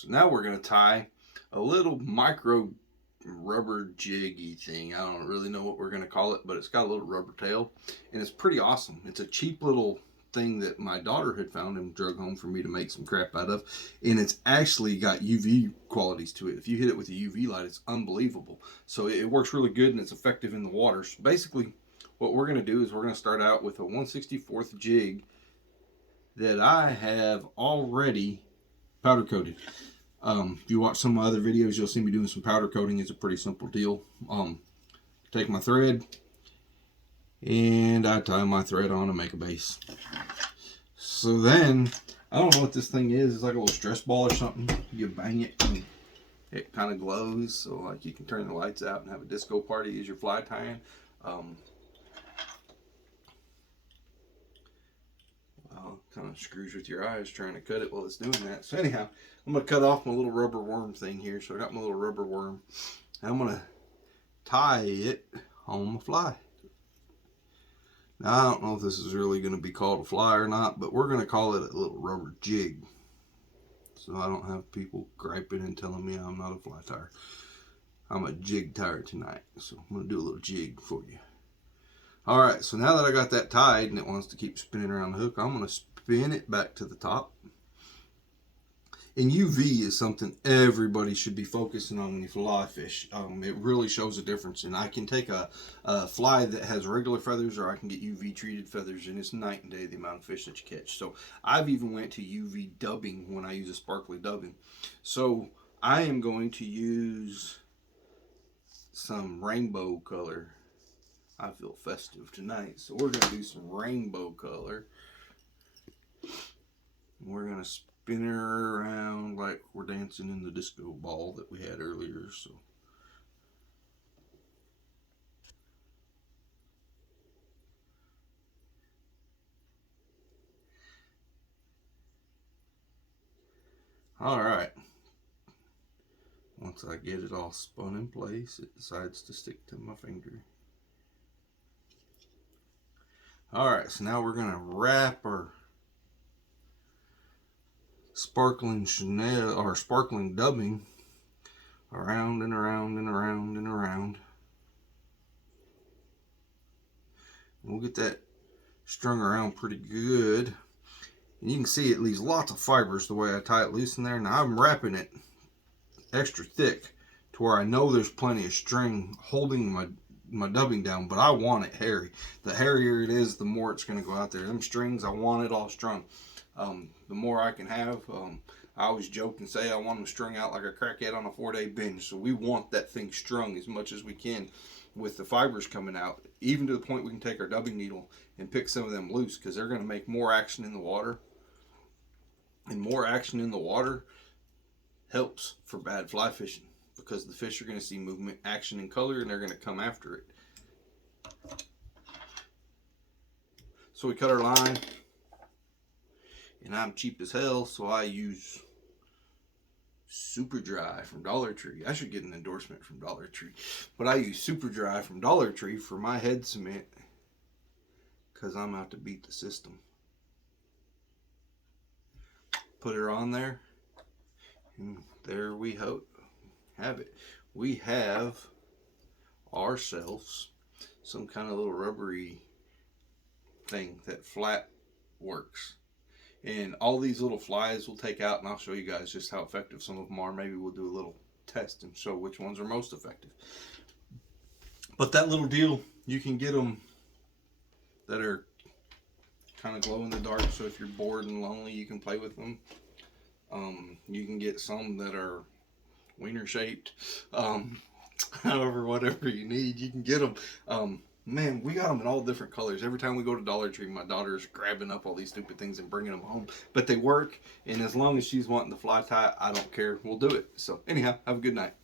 So now we're going to tie a little micro rubber jiggy thing. I don't really know what we're going to call it, but it's got a little rubber tail and it's pretty awesome. It's a cheap little thing that my daughter had found and drug home for me to make some crap out of, and it's actually got UV qualities to it. If you hit it with a UV light, it's unbelievable. So it works really good and it's effective in the water. So basically what we're going to do is we're going to start out with a 1/64 jig that I have already powder coated. If you watch some of my other videos, you'll see me doing some powder coating. It's a pretty simple deal. Take my thread and I tie my thread on and make a base. So then, I don't know what this thing is. It's like a little stress ball or something. You bang it and it kind of glows. So like you can turn the lights out and have a disco party as you're fly tying. Kind of screws with your eyes trying to cut it while it's doing that. So anyhow, I'm going to cut off my little rubber worm thing here. So I got my little rubber worm. And I'm going to tie it on my fly. Now I don't know if this is really going to be called a fly or not, but we're going to call it a little rubber jig. So I don't have people griping and telling me I'm not a fly tire. I'm a jig tire tonight. So I'm going to do a little jig for you. Alright, so now that I got that tied and it wants to keep spinning around the hook, I'm going to spin it back to the top. And UV is something everybody should be focusing on when you fly fish. It really shows a difference. And I can take a fly that has regular feathers, or I can get UV treated feathers, and it's night and day the amount of fish that you catch. So I've even went to UV dubbing when I use a sparkly dubbing. So I am going to use some rainbow color. I feel festive tonight, so we're going to do some rainbow color. We're going to spin her around like we're dancing in the disco ball that we had earlier. So all right, once I get it all spun in place, it decides to stick to my finger. Alright, so now we're going to wrap our sparkling Chanel or sparkling dubbing around and around and around and around. And we'll get that strung around pretty good. And you can see it leaves lots of fibers the way I tie it loose in there. Now I'm wrapping it extra thick to where I know there's plenty of string holding my dubbing down, but I want it hairy. The hairier it is, the more it's going to go out there. Them strings, I want it all strung. The more I can have, I always joke and say I want them strung out like a crackhead on a 4-day binge. So we want that thing strung as much as we can with the fibers coming out, even to the point we can take our dubbing needle and pick some of them loose, because they're going to make more action in the water. And more action in the water helps for bad fly fishing, because the fish are going to see movement, action, and color, and they're going to come after it. So we cut our line, and I'm cheap as hell, so I use Super Dry from Dollar Tree. I should get an endorsement from Dollar Tree, but I use Super Dry from Dollar Tree for my head cement, because I'm out to beat the system. Put her on there, and there we have it. We have ourselves some kind of little rubbery thing that flat works. And all these little flies we'll take out, and I'll show you guys just how effective some of them are. Maybe we'll do a little test and show which ones are most effective. But that little deal, you can get them that are kind of glow in the dark, so if you're bored and lonely, you can play with them. You can get some that are wiener shaped. However, whatever you need, you can get them. Man, we got them in all different colors. Every time we go to Dollar Tree, my daughter's grabbing up all these stupid things and bringing them home. But they work, and as long as she's wanting to fly tie, I don't care. We'll do it. So anyhow, have a good night.